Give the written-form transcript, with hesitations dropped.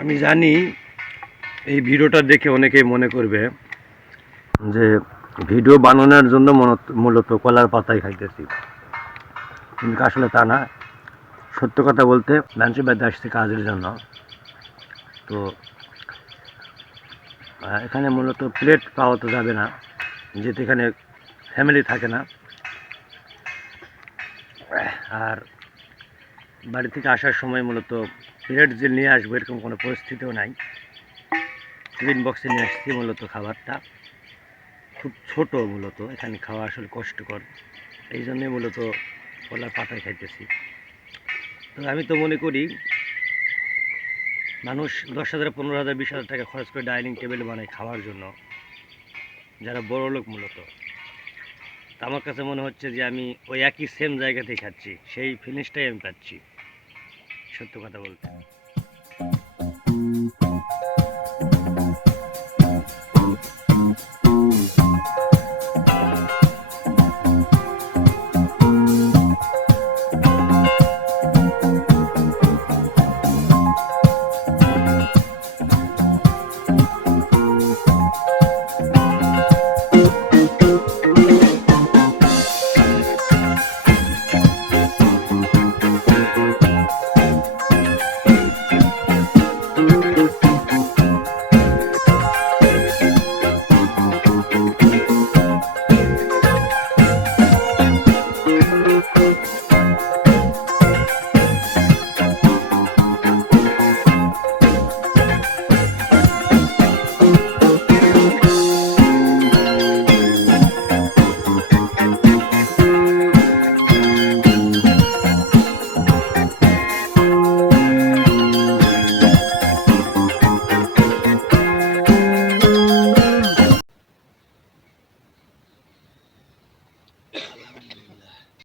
আমি জানি এই ভিডিওটা দেখে অনেকেই মনে করবে যে ভিডিও বানানোর জন্য মূলত কলার পাতাই খাইতেছি, কিন্তু আসলে তা না। সত্য কথা বলতে লাঞ্চে বাদে আসছে কাজের জন্য। তো এখানে মূলত প্লেট পাওয়া তো যাবে না, যেহেতু এখানে ফ্যামিলি থাকে না। আর বাড়ি থেকে আসার সময় মূলত প্লেট যে নিয়ে আসবো এরকম কোনো পরিস্থিতিও নাই। টিফিন বক্সে নিয়ে আসছি মূলত খাবারটা খুব ছোট, মূলত এখানে খাওয়া আসলে কষ্টকর, এই জন্যে মূলত কলার পাতায় খাইতেছি। তো আমি তো মনে করি মানুষ 10,000, 15,000, 20,000 টাকা খরচ করে ডাইনিং টেবিল বানায় খাওয়ার জন্য, যারা বড় লোক মূলত। তা আমার কাছে মনে হচ্ছে যে আমি ওই একই সেম জায়গাতেই খাচ্ছি, সেই ফিনিশটাই আমি পাচ্ছি, সত্য কথা বলতে।